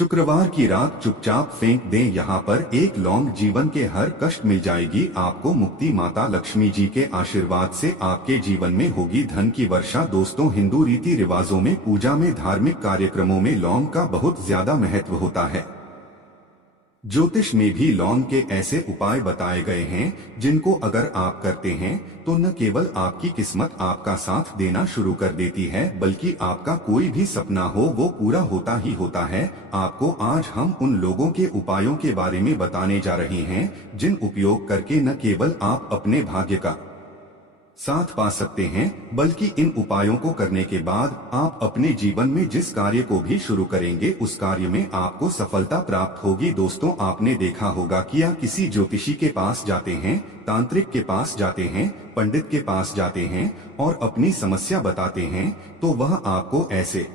शुक्रवार की रात चुपचाप फेंक दें, यहाँ पर एक लौंग, जीवन के हर कष्ट मिल जाएगी आपको मुक्ति। माता लक्ष्मी जी के आशीर्वाद से आपके जीवन में होगी धन की वर्षा। दोस्तों, हिंदू रीति रिवाजों में, पूजा में, धार्मिक कार्यक्रमों में लौंग का बहुत ज्यादा महत्व होता है। ज्योतिष में भी लौंग के ऐसे उपाय बताए गए हैं जिनको अगर आप करते हैं तो न केवल आपकी किस्मत आपका साथ देना शुरू कर देती है, बल्कि आपका कोई भी सपना हो वो पूरा होता ही होता है। आपको आज हम उन लोगों के उपायों के बारे में बताने जा रहे हैं जिन उपयोग करके न केवल आप अपने भाग्य का साथ पा सकते हैं, बल्कि इन उपायों को करने के बाद आप अपने जीवन में जिस कार्य को भी शुरू करेंगे उस कार्य में आपको सफलता प्राप्त होगी। दोस्तों, आपने देखा होगा कि या किसी ज्योतिषी के पास जाते हैं, तांत्रिक के पास जाते हैं, पंडित के पास जाते हैं और अपनी समस्या बताते हैं तो वह आपको ऐसे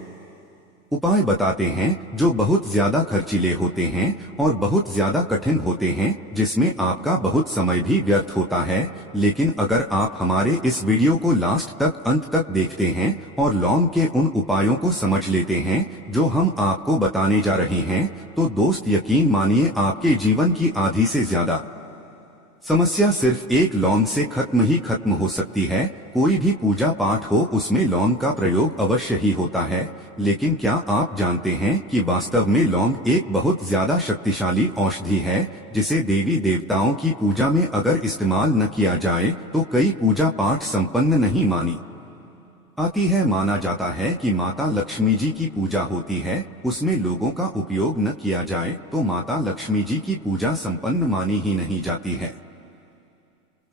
उपाय बताते हैं जो बहुत ज्यादा खर्चीले होते हैं और बहुत ज्यादा कठिन होते हैं, जिसमें आपका बहुत समय भी व्यर्थ होता है। लेकिन अगर आप हमारे इस वीडियो को लास्ट तक, अंत तक देखते हैं और लौंग के उन उपायों को समझ लेते हैं जो हम आपको बताने जा रहे हैं, तो दोस्त यकीन मानिए आपके जीवन की आधी से ज्यादा समस्या सिर्फ एक लौंग से खत्म हो सकती है। कोई भी पूजा पाठ हो उसमें लौंग का प्रयोग अवश्य ही होता है, लेकिन क्या आप जानते हैं कि वास्तव में लौंग एक बहुत ज्यादा शक्तिशाली औषधि है जिसे देवी देवताओं की पूजा में अगर इस्तेमाल न किया जाए तो कई पूजा पाठ संपन्न नहीं मानी आती है। माना जाता है कि माता लक्ष्मी जी की पूजा होती है, उसमें लोगों का उपयोग न किया जाए तो माता लक्ष्मी जी की पूजा संपन्न मानी ही नहीं जाती है।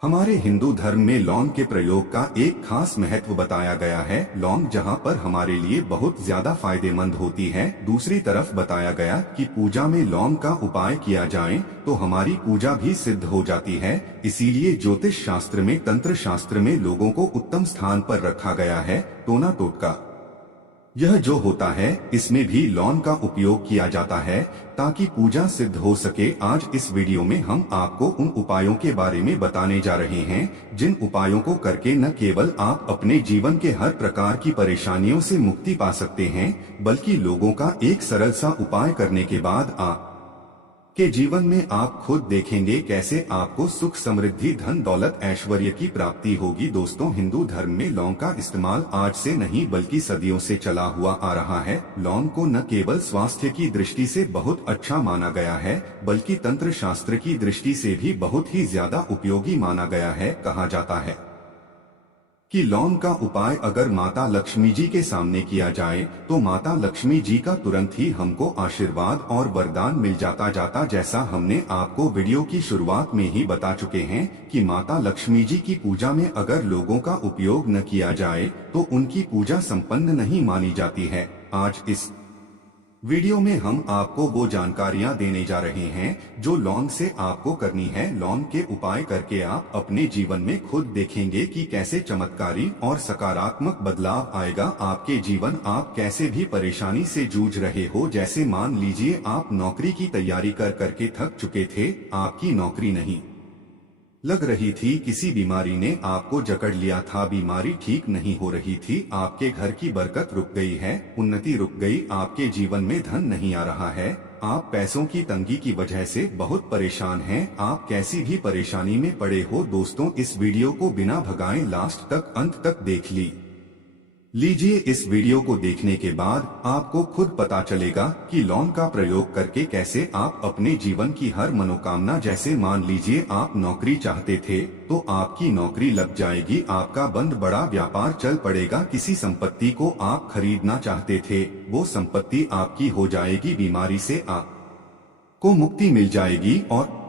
हमारे हिंदू धर्म में लौंग के प्रयोग का एक खास महत्व बताया गया है। लौंग जहां पर हमारे लिए बहुत ज्यादा फायदेमंद होती है, दूसरी तरफ बताया गया कि पूजा में लौंग का उपाय किया जाए तो हमारी पूजा भी सिद्ध हो जाती है। इसीलिए ज्योतिष शास्त्र में, तंत्र शास्त्र में लोगों को उत्तम स्थान पर रखा गया है। टोना टोटका यह जो होता है इसमें भी लौंग का उपयोग किया जाता है ताकि पूजा सिद्ध हो सके। आज इस वीडियो में हम आपको उन उपायों के बारे में बताने जा रहे हैं जिन उपायों को करके न केवल आप अपने जीवन के हर प्रकार की परेशानियों से मुक्ति पा सकते हैं, बल्कि लोगों का एक सरल सा उपाय करने के बाद आप के जीवन में आप खुद देखेंगे कैसे आपको सुख, समृद्धि, धन दौलत, ऐश्वर्य की प्राप्ति होगी। दोस्तों, हिंदू धर्म में लौंग का इस्तेमाल आज से नहीं बल्कि सदियों से चला हुआ आ रहा है। लौंग को न केवल स्वास्थ्य की दृष्टि से बहुत अच्छा माना गया है, बल्कि तंत्र शास्त्र की दृष्टि से भी बहुत ही ज्यादा उपयोगी माना गया है। कहा जाता है कि लौंग का उपाय अगर माता लक्ष्मी जी के सामने किया जाए तो माता लक्ष्मी जी का तुरंत ही हमको आशीर्वाद और वरदान मिल जाता। जैसा हमने आपको वीडियो की शुरुआत में ही बता चुके हैं कि माता लक्ष्मी जी की पूजा में अगर लोगों का उपयोग न किया जाए तो उनकी पूजा संपन्न नहीं मानी जाती है। आज इस वीडियो में हम आपको वो जानकारियां देने जा रहे हैं जो लौंग से आपको करनी है। लौंग के उपाय करके आप अपने जीवन में खुद देखेंगे कि कैसे चमत्कारी और सकारात्मक बदलाव आएगा आपके जीवन। आप कैसे भी परेशानी से जूझ रहे हो, जैसे मान लीजिए आप नौकरी की तैयारी करके थक चुके थे, आपकी नौकरी नहीं लग रही थी, किसी बीमारी ने आपको जकड़ लिया था, बीमारी ठीक नहीं हो रही थी, आपके घर की बरकत रुक गई है, उन्नति रुक गई, आपके जीवन में धन नहीं आ रहा है, आप पैसों की तंगी की वजह से बहुत परेशान हैं, आप कैसी भी परेशानी में पड़े हो। दोस्तों, इस वीडियो को बिना भगाए लास्ट तक, अंत तक देख लीजिए। इस वीडियो को देखने के बाद आपको खुद पता चलेगा कि लौंग का प्रयोग करके कैसे आप अपने जीवन की हर मनोकामना, जैसे मान लीजिए आप नौकरी चाहते थे तो आपकी नौकरी लग जाएगी, आपका बंद बड़ा व्यापार चल पड़ेगा, किसी संपत्ति को आप खरीदना चाहते थे वो संपत्ति आपकी हो जाएगी, बीमारी से आपको मुक्ति मिल जाएगी और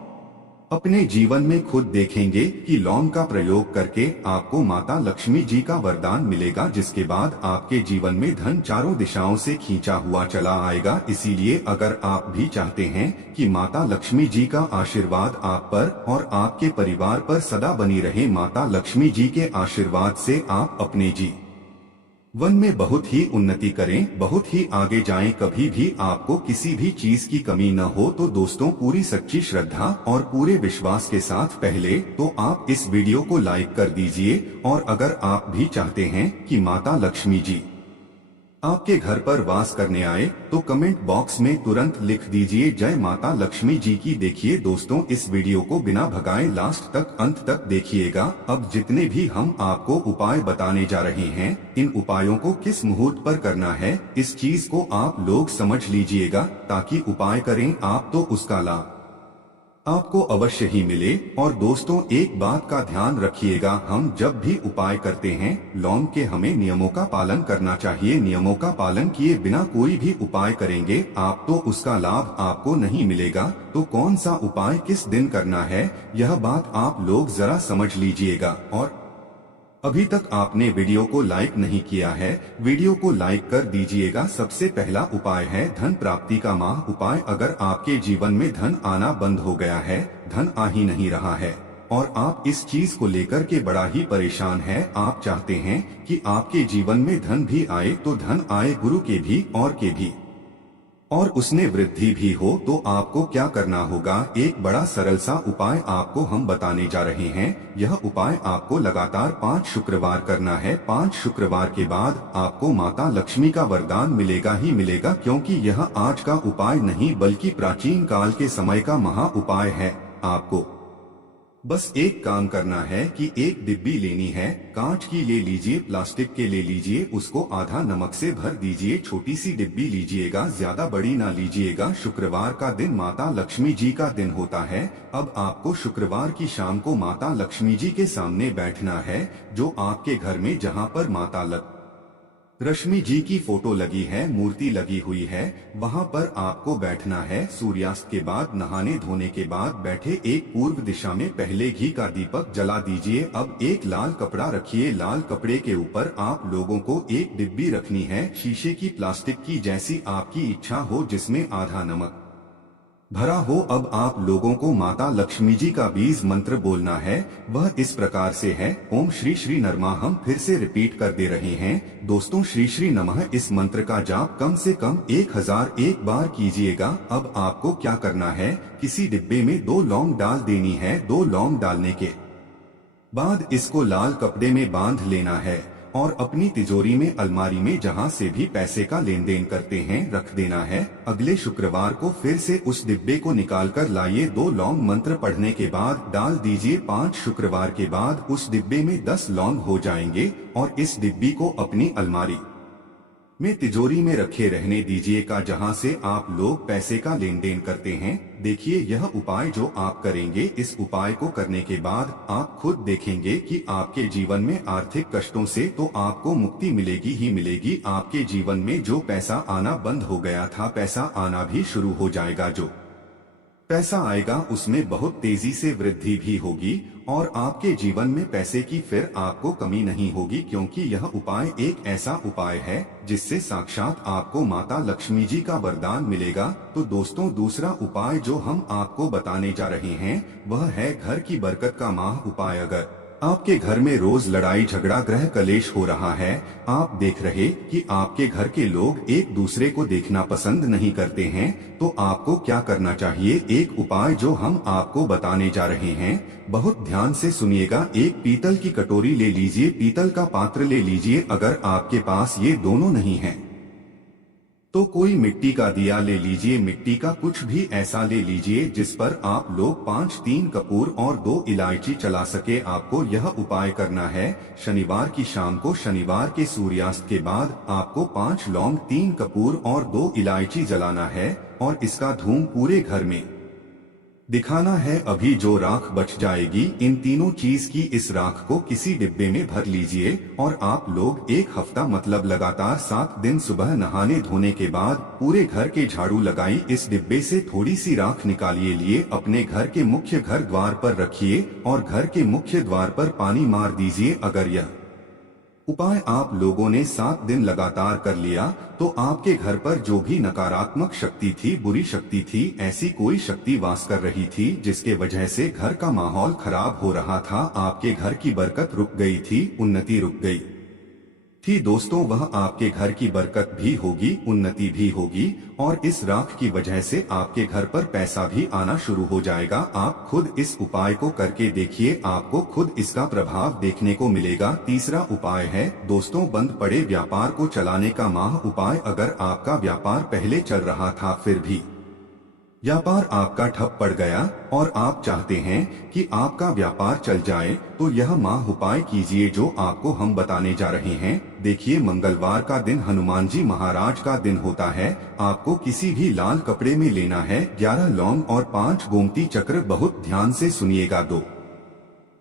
अपने जीवन में खुद देखेंगे कि लौंग का प्रयोग करके आपको माता लक्ष्मी जी का वरदान मिलेगा, जिसके बाद आपके जीवन में धन चारों दिशाओं से खींचा हुआ चला आएगा। इसीलिए अगर आप भी चाहते हैं कि माता लक्ष्मी जी का आशीर्वाद आप पर और आपके परिवार पर सदा बनी रहे, माता लक्ष्मी जी के आशीर्वाद से आप अपने जीवन में बहुत ही उन्नति करें, बहुत ही आगे जाएं, कभी भी आपको किसी भी चीज की कमी न हो, तो दोस्तों पूरी सच्ची श्रद्धा और पूरे विश्वास के साथ पहले तो आप इस वीडियो को लाइक कर दीजिए। और अगर आप भी चाहते हैं कि माता लक्ष्मी जी आपके घर पर वास करने आए तो कमेंट बॉक्स में तुरंत लिख दीजिए जय माता लक्ष्मी जी की। देखिए दोस्तों, इस वीडियो को बिना भगाए लास्ट तक अंत तक देखिएगा। अब जितने भी हम आपको उपाय बताने जा रहे हैं, इन उपायों को किस मुहूर्त पर करना है, इस चीज को आप लोग समझ लीजिएगा, ताकि उपाय करें आप तो उसका लाभ आपको अवश्य ही मिले। और दोस्तों, एक बात का ध्यान रखिएगा, हम जब भी उपाय करते हैं लौंग के, हमें नियमों का पालन करना चाहिए। नियमों का पालन किए बिना कोई भी उपाय करेंगे आप तो उसका लाभ आपको नहीं मिलेगा। तो कौन सा उपाय किस दिन करना है, यह बात आप लोग जरा समझ लीजिएगा। और अभी तक आपने वीडियो को लाइक नहीं किया है, वीडियो को लाइक कर दीजिएगा। सबसे पहला उपाय है धन प्राप्ति का माह उपाय। अगर आपके जीवन में धन आना बंद हो गया है, धन आ ही नहीं रहा है और आप इस चीज को लेकर के बड़ा ही परेशान है, आप चाहते हैं कि आपके जीवन में धन भी आए, तो धन आए गुरु के भी और के भी, और उसने वृद्धि भी हो, तो आपको क्या करना होगा, एक बड़ा सरल सा उपाय आपको हम बताने जा रहे हैं। यह उपाय आपको लगातार 5 शुक्रवार करना है। 5 शुक्रवार के बाद आपको माता लक्ष्मी का वरदान मिलेगा ही मिलेगा, क्योंकि यह आज का उपाय नहीं बल्कि प्राचीन काल के समय का महा उपाय है। आपको बस एक काम करना है कि एक डिब्बी लेनी है, कांच की ले लीजिए, प्लास्टिक के ले लीजिए, उसको आधा नमक से भर दीजिए। छोटी सी डिब्बी लीजिएगा, ज्यादा बड़ी ना लीजिएगा। शुक्रवार का दिन माता लक्ष्मी जी का दिन होता है। अब आपको शुक्रवार की शाम को माता लक्ष्मी जी के सामने बैठना है, जो आपके घर में जहाँ पर माता लक्ष्मी जी की फोटो लगी है, मूर्ति लगी हुई है, वहां पर आपको बैठना है। सूर्यास्त के बाद, नहाने धोने के बाद बैठे एक पूर्व दिशा में पहले घी का दीपक जला दीजिए। अब एक लाल कपड़ा रखिए, लाल कपड़े के ऊपर आप लोगों को एक डिब्बी रखनी है, शीशे की, प्लास्टिक की, जैसी आपकी इच्छा हो, जिसमें आधा नमक भरा हो। अब आप लोगों को माता लक्ष्मी जी का बीज मंत्र बोलना है। वह इस प्रकार से है, ओम श्री श्री नमः। हम फिर से रिपीट कर दे रहे हैं दोस्तों, श्री श्री नमः। इस मंत्र का जाप कम से कम 1001 बार कीजिएगा। अब आपको क्या करना है, किसी डिब्बे में 2 लौंग डाल देनी है। 2 लौंग डालने के बाद इसको लाल कपड़े में बांध लेना है और अपनी तिजोरी में, अलमारी में, जहां से भी पैसे का लेन देन करते हैं, रख देना है। अगले शुक्रवार को फिर से उस डिब्बे को निकाल कर लाइए। 2 लौंग मंत्र पढ़ने के बाद डाल दीजिए। 5 शुक्रवार के बाद उस डिब्बे में 10 लौंग हो जाएंगे और इस डिब्बी को अपनी अलमारी में, तिजोरी में रखे रहने दीजिएगा, जहां से आप लोग पैसे का लेन देन करते हैं। देखिए, यह उपाय जो आप करेंगे, इस उपाय को करने के बाद आप खुद देखेंगे कि आपके जीवन में आर्थिक कष्टों से तो आपको मुक्ति मिलेगी ही मिलेगी। आपके जीवन में जो पैसा आना बंद हो गया था, पैसा आना भी शुरू हो जाएगा। जो पैसा आएगा उसमें बहुत तेजी से वृद्धि भी होगी और आपके जीवन में पैसे की फिर आपको कमी नहीं होगी, क्योंकि यह उपाय एक ऐसा उपाय है जिससे साक्षात आपको माता लक्ष्मी जी का वरदान मिलेगा। तो दोस्तों, दूसरा उपाय जो हम आपको बताने जा रहे हैं वह है घर की बरकत का माह उपाय। अगर आपके घर में रोज लड़ाई झगड़ा, ग्रह कलेश हो रहा है, आप देख रहे कि आपके घर के लोग एक दूसरे को देखना पसंद नहीं करते हैं, तो आपको क्या करना चाहिए, एक उपाय जो हम आपको बताने जा रहे हैं, बहुत ध्यान से सुनिएगा। एक पीतल की कटोरी ले लीजिए, पीतल का पात्र ले लीजिए। अगर आपके पास ये दोनों नहीं है तो कोई मिट्टी का दिया ले लीजिए, मिट्टी का कुछ भी ऐसा ले लीजिए जिस पर आप लोग 3 कपूर और 2 इलायची चला सके। आपको यह उपाय करना है शनिवार की शाम को, शनिवार के सूर्यास्त के बाद आपको 5 लौंग, 3 कपूर और 2 इलायची जलाना है और इसका धूम पूरे घर में दिखाना है। अभी जो राख बच जाएगी, इन तीनों चीज की, इस राख को किसी डिब्बे में भर लीजिए और आप लोग 1 हफ्ता, मतलब लगातार 7 दिन, सुबह नहाने धोने के बाद पूरे घर के झाड़ू लगाई, इस डिब्बे से थोड़ी सी राख निकालिए, लिए अपने घर के मुख्य घर द्वार पर रखिए और घर के मुख्य द्वार पर पानी मार दीजिए। अगर यह उपाय आप लोगों ने 7 दिन लगातार कर लिया तो आपके घर पर जो भी नकारात्मक शक्ति थी, बुरी शक्ति थी, ऐसी कोई शक्ति वास कर रही थी जिसके वजह से घर का माहौल खराब हो रहा था, आपके घर की बरकत रुक गई थी, उन्नति रुक गई थी दोस्तों, वह आपके घर की बरकत भी होगी, उन्नति भी होगी और इस राख की वजह से आपके घर पर पैसा भी आना शुरू हो जाएगा। आप खुद इस उपाय को करके देखिए, आपको खुद इसका प्रभाव देखने को मिलेगा। तीसरा उपाय है दोस्तों, बंद पड़े व्यापार को चलाने का माह उपाय। अगर आपका व्यापार पहले चल रहा था फिर भी व्यापार आपका ठप पड़ गया और आप चाहते हैं कि आपका व्यापार चल जाए, तो यह माह उपाय कीजिए जो आपको हम बताने जा रहे हैं। देखिए, मंगलवार का दिन हनुमान जी महाराज का दिन होता है। आपको किसी भी लाल कपड़े में लेना है 11 लौंग और 5 गोमती चक्र। बहुत ध्यान से सुनिएगा।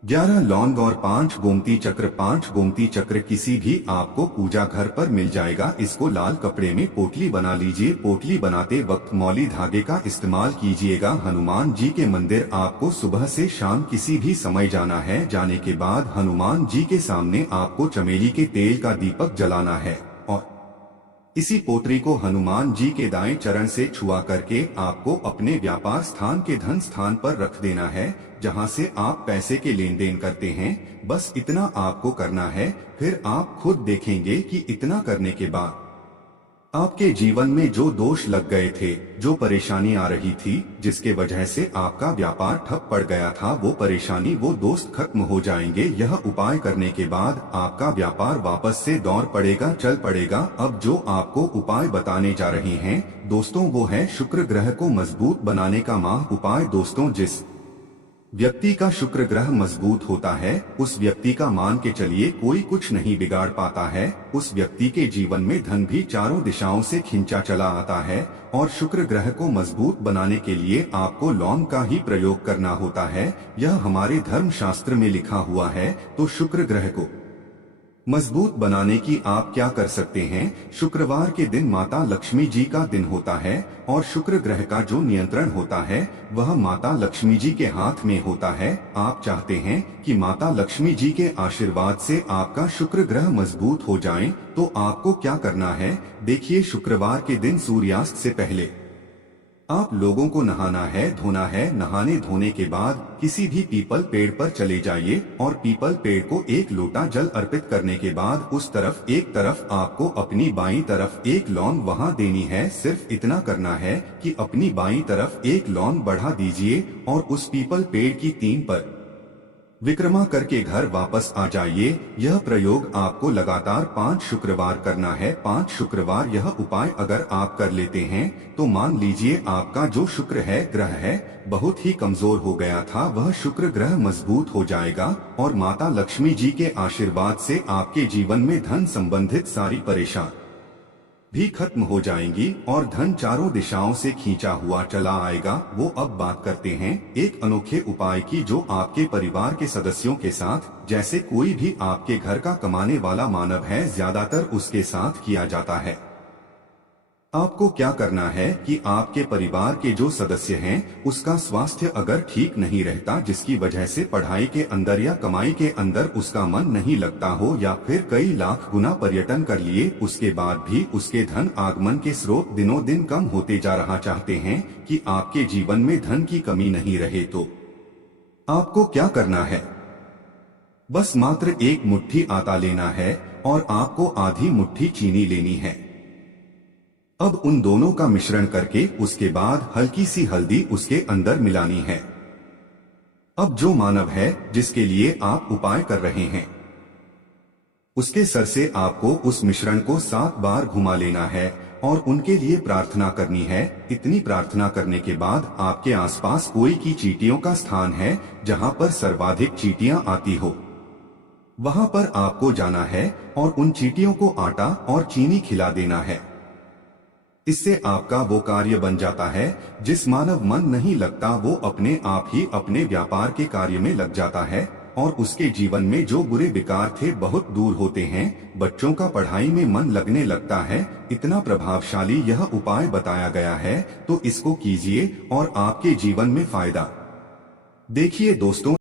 11 लौंग और 5 गोमती चक्र। 5 गोमती चक्र किसी भी आपको पूजा घर पर मिल जाएगा। इसको लाल कपड़े में पोटली बना लीजिए। पोटली बनाते वक्त मौली धागे का इस्तेमाल कीजिएगा। हनुमान जी के मंदिर आपको सुबह से शाम किसी भी समय जाना है। जाने के बाद हनुमान जी के सामने आपको चमेली के तेल का दीपक जलाना है और इसी पोटली को हनुमान जी के दाएं चरण से छुआ करके आपको अपने व्यापार स्थान के धन स्थान पर रख देना है, जहां से आप पैसे के लेन देन करते हैं। बस इतना आपको करना है। फिर आप खुद देखेंगे कि इतना करने के बाद आपके जीवन में जो दोष लग गए थे, जो परेशानी आ रही थी, जिसके वजह से आपका व्यापार ठप पड़ गया था, वो परेशानी, वो दोष खत्म हो जाएंगे। यह उपाय करने के बाद आपका व्यापार वापस से दौड़ पड़ेगा, चल पड़ेगा। अब जो आपको उपाय बताने जा रहे हैं दोस्तों, वो है शुक्र ग्रह को मजबूत बनाने का माह उपाय। दोस्तों, जिस व्यक्ति का शुक्र ग्रह मजबूत होता है, उस व्यक्ति का मान के चलिए कोई कुछ नहीं बिगाड़ पाता है। उस व्यक्ति के जीवन में धन भी चारों दिशाओं से खिंचा चला आता है। और शुक्र ग्रह को मजबूत बनाने के लिए आपको लौंग का ही प्रयोग करना होता है। यह हमारे धर्म शास्त्र में लिखा हुआ है। तो शुक्र ग्रह को मजबूत बनाने की आप क्या कर सकते हैं? शुक्रवार के दिन माता लक्ष्मी जी का दिन होता है और शुक्र ग्रह का जो नियंत्रण होता है वह माता लक्ष्मी जी के हाथ में होता है। आप चाहते हैं कि माता लक्ष्मी जी के आशीर्वाद से आपका शुक्र ग्रह मजबूत हो जाए, तो आपको क्या करना है? देखिए, शुक्रवार के दिन सूर्यास्त से पहले आप लोगों को नहाना है, धोना है। नहाने धोने के बाद किसी भी पीपल पेड़ पर चले जाइए और पीपल पेड़ को 1 लोटा जल अर्पित करने के बाद उस तरफ एक तरफ आपको अपनी बाईं तरफ 1 लौंग वहां देनी है। सिर्फ इतना करना है कि अपनी बाईं तरफ 1 लौंग बढ़ा दीजिए और उस पीपल पेड़ की 3 पर विक्रमा करके घर वापस आ जाइए। यह प्रयोग आपको लगातार 5 शुक्रवार करना है। 5 शुक्रवार यह उपाय अगर आप कर लेते हैं तो मान लीजिए आपका जो शुक्र है, ग्रह है, बहुत ही कमजोर हो गया था, वह शुक्र ग्रह मजबूत हो जाएगा और माता लक्ष्मी जी के आशीर्वाद से आपके जीवन में धन संबंधित सारी परेशानी भी खत्म हो जाएंगी और धन चारों दिशाओं से खींचा हुआ चला आएगा। वो अब बात करते हैं एक अनोखे उपाय की, जो आपके परिवार के सदस्यों के साथ, जैसे कोई भी आपके घर का कमाने वाला मानव है, ज्यादातर उसके साथ किया जाता है। आपको क्या करना है कि आपके परिवार के जो सदस्य हैं उसका स्वास्थ्य अगर ठीक नहीं रहता, जिसकी वजह से पढ़ाई के अंदर या कमाई के अंदर उसका मन नहीं लगता हो, या फिर कई लाख गुना पर्यटन कर लिए उसके बाद भी उसके धन आगमन के स्रोत दिनों दिन कम होते जा रहा, चाहते हैं कि आपके जीवन में धन की कमी नहीं रहे, तो आपको क्या करना है? बस मात्र 1 मुट्ठी आटा लेना है और आपको आधी मुट्ठी चीनी लेनी है। अब उन दोनों का मिश्रण करके उसके बाद हल्की सी हल्दी उसके अंदर मिलानी है। अब जो मानव है जिसके लिए आप उपाय कर रहे हैं, उसके सर से आपको उस मिश्रण को 7 बार घुमा लेना है और उनके लिए प्रार्थना करनी है। इतनी प्रार्थना करने के बाद आपके आसपास कोई की चींटियों का स्थान है जहां पर सर्वाधिक चींटियां आती हो, वहां पर आपको जाना है और उन चींटियों को आटा और चीनी खिला देना है। इससे आपका वो कार्य बन जाता है। जिस मानव मन नहीं लगता वो अपने आप ही अपने व्यापार के कार्य में लग जाता है और उसके जीवन में जो बुरे विकार थे बहुत दूर होते हैं। बच्चों का पढ़ाई में मन लगने लगता है। इतना प्रभावशाली यह उपाय बताया गया है, तो इसको कीजिए और आपके जीवन में फायदा देखिए दोस्तों।